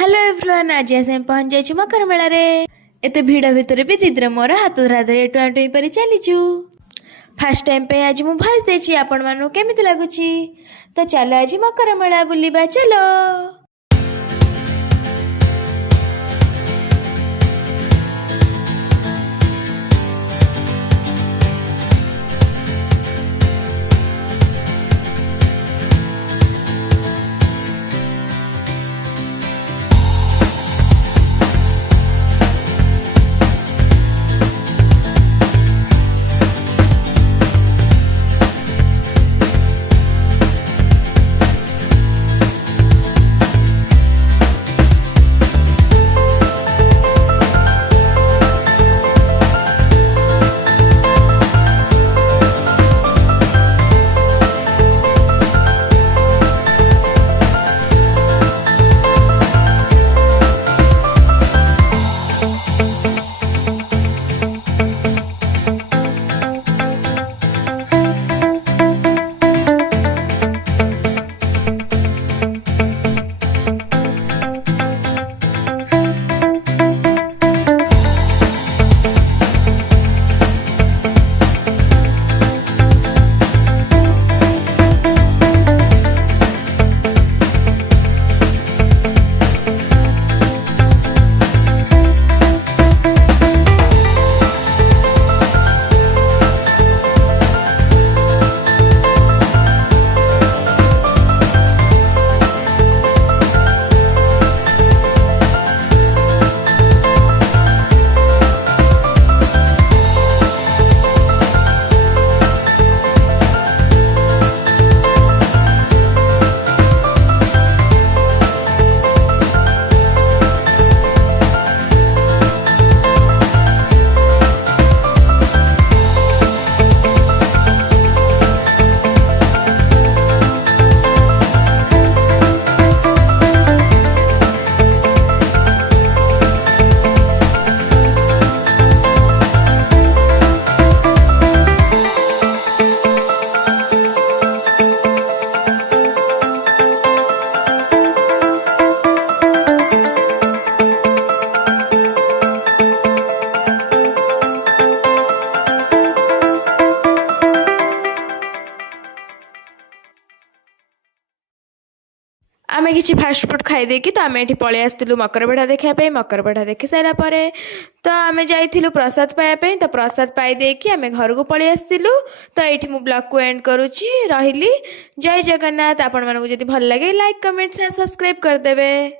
Hello everyone, आज आसे पहुंच जाइछु मकर मेला रे। एते भीड़ भितर भी दीदर मोर हाथ धरा धरे टुआ टुई परी चलीछु। फर्स्ट टाइम पे आज मु भॉइस देछि आपण मानु केमिति लागुछि। तो चलो आज मकर मेला बुलिबा चलो। आमे किसी फास्ट फूड खाई देकी तो आमे एठी पळे आस्तिलु मकर बेढ़ा देखा पे। मकर बेढ़ा देखि सारा परे तो आमे जाइथिलु प्रसाद पाया पे। तो प्रसाद पाई देकी आमे घर को पळे आस्तिलु। तो एठी मु ब्लॉग को एंड करूची रहिली। जय जगन्नाथ। आपण मानको जदि भल लागे लाइक कमेंट शेयर सब्सक्राइब कर देबे।